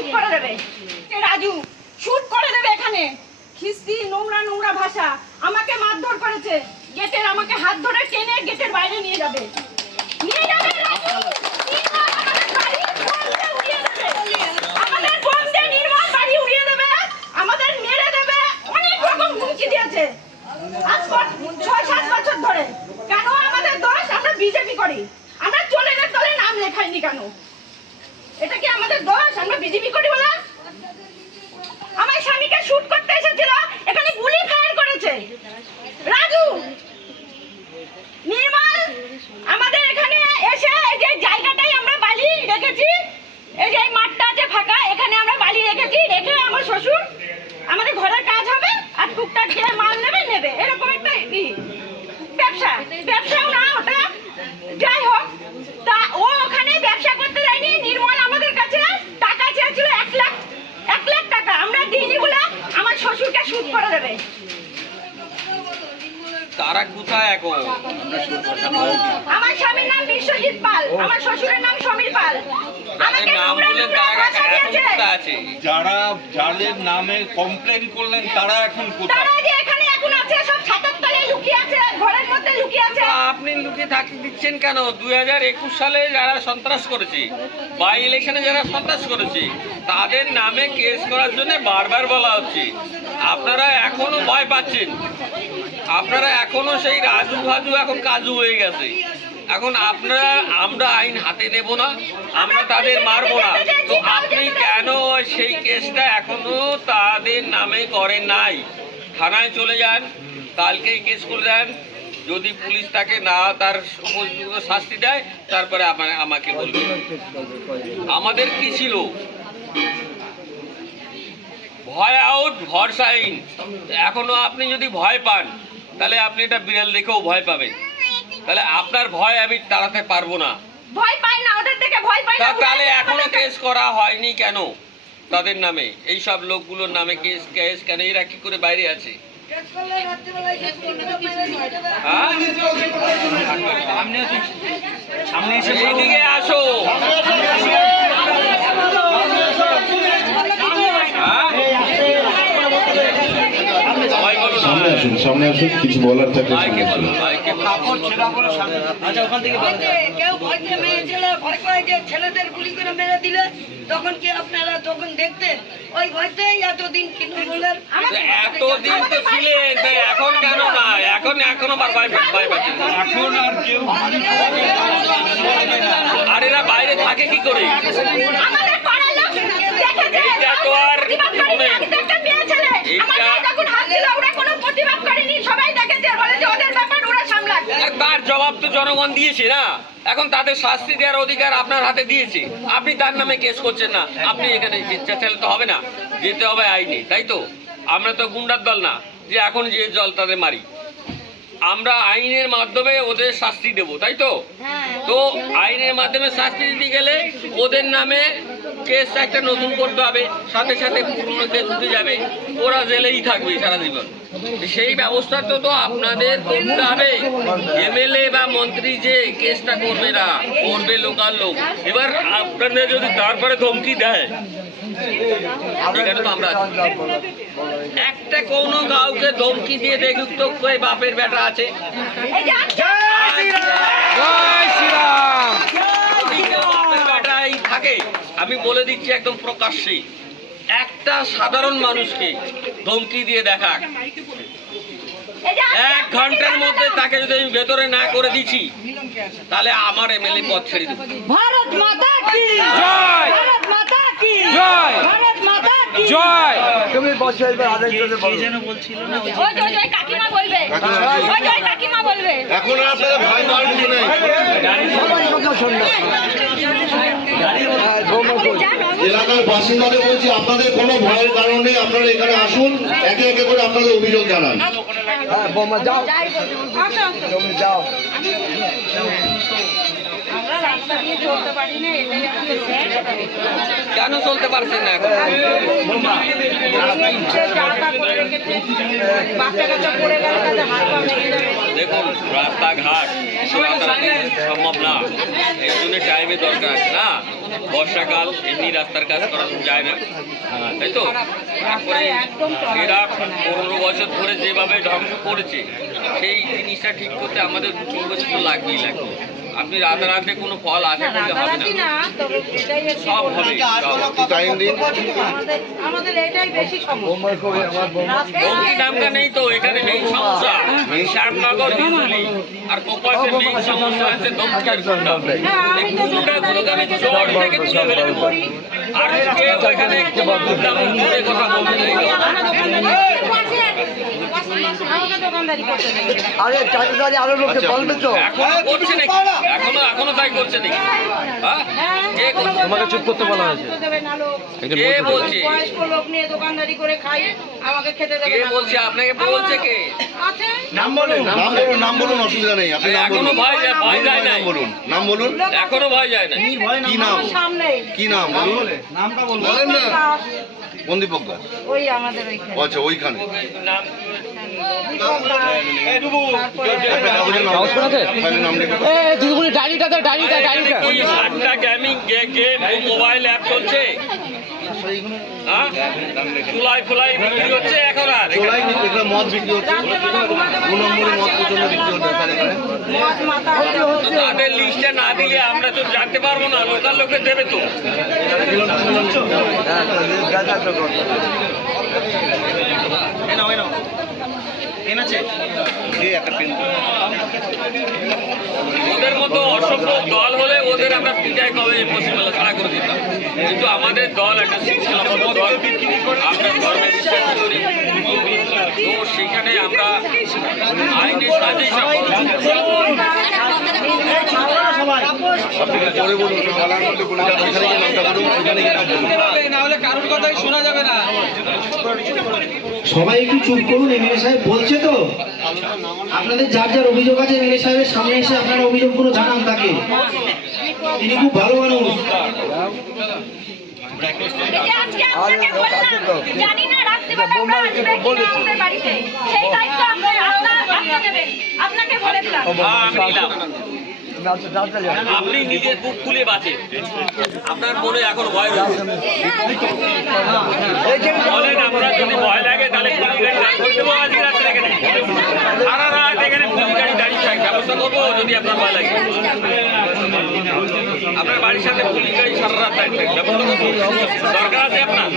Shoot করে দেবে। Raju shoot করে দেবে এখানে। খিস্তি নোংরা নোংরা ভাষা, আমাকে মারধর করেছে। গেটের আমাকে হাত ধরে টেনে গেটের বাইরে নিয়ে যাবে। নিয়ে যাবে রাজু। আমাদের বোম দিয়ে নির্মল বাড়ি উড়িয়ে দেবে, আমাদের মেরে দেবে, অনেক রকম হুমকি দিয়েছে। আজ ৬-৭ বছর ধরে। কেন আমাদের দোষ? আমরা বিজেপি করি। আমরা চোরেদের দলে নাম লেখাইনি কেন? এটা কি আমাদের দোষ আমরা বিজেপি করি বলে? আমার স্বামীকে শুট করতে এসেছিল, এখানে গুলি ফায়ার করেছে রাজু। নির্মল আমাদের এখানে এসে এই যে জায়গাটাই আমরা বালি রেখেছি, এই যে মাঠটা যে ফাঁকা, এখানে আমরা বালি রেখেছি। রেখে আমার শ্বশুর আমাদের ঘরের কাজ হবে আর টুকটাক খেয়ে মাল নেবে, এরকম একটা ব্যবসা। ব্যবসাও না ওটা, যাই হোক। তা ও ওখানে ব্যবসা করতে যায়নি। নির্মল আমাদের কাছে টাকা চেয়েছিল 1 লাখ টাকা, আমরা দিইনি বলে আমার শ্বশুরকে শুট করে দেবে। তারা কোথায় এখন? আমার স্বামীর নাম বিশ্বজিৎ পাল, আমার শ্বশুরের নাম সমীর পাল। আমাকে নাম বলে তারা আছে। যাদের নামে কমপ্লেন করলেন তারা এখন কোথায়? তারা যে এখানে এখন আছে, সব ছাতার তলায় লুকিয়ে আছে, ঘরের মধ্যে লুকিয়ে আছে। আপনি লুকিয়ে থাকতে দিচ্ছেন কেন? 2021 সালে যারা সন্ত্রাস করেছে, বাই ইলেকশনে যারা সন্ত্রাস করেছে, তাদের নামে কেস করার জন্য বারবার বলা হচ্ছে। আপনারা এখনো ভয় পাচ্ছেন। আপনারা এখনো সেই রাজু ভাজু এখন কাজু হয়ে গেছে। এখন আমরা আইন হাতে নেব না, আমরা তাদের মারবো না। তো আপনি কেন সেই কেসটা এখনো তাদের নামে করেন নাই? থানায় চলে যান, কালকেই কেস করে দেন। যদি পুলিশ তাকে না তার উপযুক্ত শাস্তি দেয়, তারপরে আমাকে বলবেন। আমাদের কি ছিল? ভয় আউট, ভরসা ইন। এখনো আপনি যদি ভয় পান, তাহলে আপনি এটা বিড়াল দেখেও ভয় পাবেন। তাহলে আপনার ভয় আমি তাড়াতে পারবো না। ভয় পাই না, ওদের থেকে ভয় পাই না। তাহলে এখনো কেস করা হয়নি কেন তাদের নামে? এই সব লোকগুলোর নামে কেস কেন? এরা কি করে বাইরে আছে? এইদিকে আসো। সামনে আসুন, কিছু বলার থাকলে ছেলেদের গুলি করে মেরে দিলে তখন কি আপনারা তখন দেখতেন? ওই ভয়তেই এতদিন এতদিন তো ছিলেন, এখন কেন না? এখন আবার ভয় পাচ্ছেন। এখন আর কেউ আর এরা বাইরে থাকে কি করে? আমাদের পাড়ার লোক দেখেছে, এইটা তো আর একটা মেয়ে ছেলে আমাদের যখন হাত দিল, ওরা কোনো প্রতিবাদ করেনি। সবাই দেখেছে, বলে যে ওদের ব্যাপার ওরা সামলাক। তার জবাব তো জনগণ দিয়েছে না? এখন তাদের শাস্তি দেওয়ার অধিকার আপনার হাতে দিয়েছে। আপনি তার নামে কেস করছেন না। আপনি এখানে চাইলে তো হবে না, যেতে হবে আইনে, তাই তো? আমরা তো গুন্ডার দল না যে এখন যে জল তাদের মারি। আমরা আইনের মাধ্যমে ওদের শাস্তি দেব, তাই তো? তো আইনের মাধ্যমে শাস্তি দিতে গেলে ওদের নামে কেস একটা নতুন করতে হবে, সাথে সাথে পুরনো কেস উঠে যাবে, ওরা জেলেই থাকবে সারা জীবন। সেই ব্যবস্থাটা তো আপনাদের করতে হবে। এমএলএ বা মন্ত্রী যে কেসটা করবে লোকাল লোক। এবার আপনাদের যদি তারপরে ধমকি দেয়, এখানে তো আমরা একটা কোনো কাউকে ধমকি দিয়ে দেখুক তো বাপের বেটা আছে। বাপের বেটাই থাকে। আমি বলে দিচ্ছি একদম প্রকাশ্যে, একটা সাধারণ মানুষকে ধমকি দিয়ে দেখা, 1 ঘন্টার মধ্যে তাকে যদি আমি ভেতরে না করে দিচ্ছি, তাহলে আমার এমএলএ পদ ছেড়ে দেবো। ভারত মাতা কি জয়! ভারত মাতা কি জয়! ভারত মাতা কি জয়! ওই যে কাকিমা বলবে, ওই যে কাকিমা বলবে। এখন আপনাদের ভয় পাওয়ার কিছু নেই। এলাকার বাসিন্দাদের বলছি, আপনাদের কোনো ভয়ের কারণ নেই। আপনারা এখানে আসুন, একে একে করে আপনাদের অভিযোগ জানান। যাও চলতে পারি না, এটাই আমাদের সমস্যা। কেন চলতে পারছেন না এখন? চাটা করে রেখেছে, বাচ্চা কাচ্চা পড়ে গেলে তাদের হাত পা ভেঙে যাবে। দেখুন রাস্তাঘাট রাতারাতি সম্ভব না, এর জন্য টাইমে দরকার আছে না। বর্ষাকাল এমনি রাস্তার কাজ করানো যায় না, তাই তো? তারপরে এরা 15 বছর ধরে যেভাবে ধ্বংস করেছে সেই জিনিসটা ঠিক করতে আমাদের 2 বছর লাগবেই লাগবে। আপনি রাতারাতি কোনো ফল আশা করতে হবে রাতারাতি না, না, তবে এটাই একটু সব হবে সব। টাইম দিন। আমাদের এটাই বেশি সমস্যা। বঙ্কি নামটা নেই তো, এখানে মেইন সমস্যা শ্যামনগর হিজলি আর কোপাসের মেইন সমস্যা আছে দক্ষিণের গুন্ডা। এই গুন্ডাগুলো আমি জ্বর থেকে তুলে ফেলে দেবো, আর কেউ এখানে গুন্ডা মুখে কথা বলবে না। আমাকে দোকানদারি করতে দেবে। এখনো করছে নাকি? এখনো তাই করছে নাকি? হ্যাঁ? কে করছে? আমাকে চুপ করতে বলা হয়েছে। কে বলছে? বয়স্ক লোক নিয়ে দোকানদারি করে খাই, আমাকে খেতে দেবে কে না। বলছে? আপনাকে বলছে কে? আছে নাম বলুন, অসুবিধা নেই। আপনি নাম এখনো বলুন। ভয় যায় নাই, নাম বলুন, নাম বলুন। এখনো ভয় যায় নাই। কি নাম? আমার সামনে কি নাম বলুন? বলেন না। কোন দীপক দাস? ওই আমাদের ওইখানে ও আচ্ছা, ওইখানে। নাম দীপক দাস, তারপরে একটা কাগজের নাম ফাইলে নাম লিখুন। কি আড্ডা গেমিং গেম মোবাইল অ্যাপ চলছে? হ্যাঁ? চুলাই ফুলাই বিক্রি হচ্ছে এখন আর? চোলাই কিন্তু এখানে মদ বিক্রি হচ্ছে। রাত্রেবেলা ঘুমাতে পারি 2 না, নম্বরে মদ প্রচন্ড বিক্রি হচ্ছে এখানে। মদ মাথা হচ্ছে। তাদের লিস্টটা না দিলে আমরা তো জানতে পারবো না, লোকাল লোকে দেবে তো। ওদের মতো অসভ্য দল হলে ওদের আমরা পিটাই কবে পশ্চিমবঙ্গ ছাড়া করে দিতাম, কিন্তু আমাদের দল একটা শৃঙ্খলাবদ্ধ দল, আমরা ধর্মে বিশ্বাস করি, তো সেখানে আমরা আইনের সাহায্যেই সব আপনি পরে বলুন, বলার মধ্যে বলে যান, ওইখানে গিয়ে নামটা বলুন, ওইখানে গিয়ে নাম বলুন। সবাই একটু চুপ করুন, এমএলএ সাহেব বলছে তো। আপনাদের যার যার অভিযোগ আছে এমএলএ সাহেবের সামনে এসে আপনারা অভিযোগগুলো জানান তাকে। তিনি খুব ভালো মানুষ। এই যে আজকে আপনাকে বললাম, জানি না রাত্রিবেলা আমরা আসবে কিনা আমাদের বাড়িতে, সেই দায়িত্ব আপনি নেবেন। আপনাকে বলে দিলাম। আমি নিলাম। আপনি নিজের বুক খুলে বাঁচেন, আপনার মনে এখন ভয় রয়েছে। বলেন আপনার যদি ভয় লাগে তাহলে পুলিশ গাড়ি দাঁড় করে দেবো আজকে রাত্রে এখানে, সারা রাত এখানে পুলিশ গাড়ি দাঁড়িয়ে থাকে, ব্যবস্থা করবো যদি আপনার ভয় লাগে। আপনার বাড়ির সাথে পুলিশ গাড়ি সারা রাত দাঁড়িয়ে থাকে, ব্যবস্থা করবো। দরকার আছে আপনার?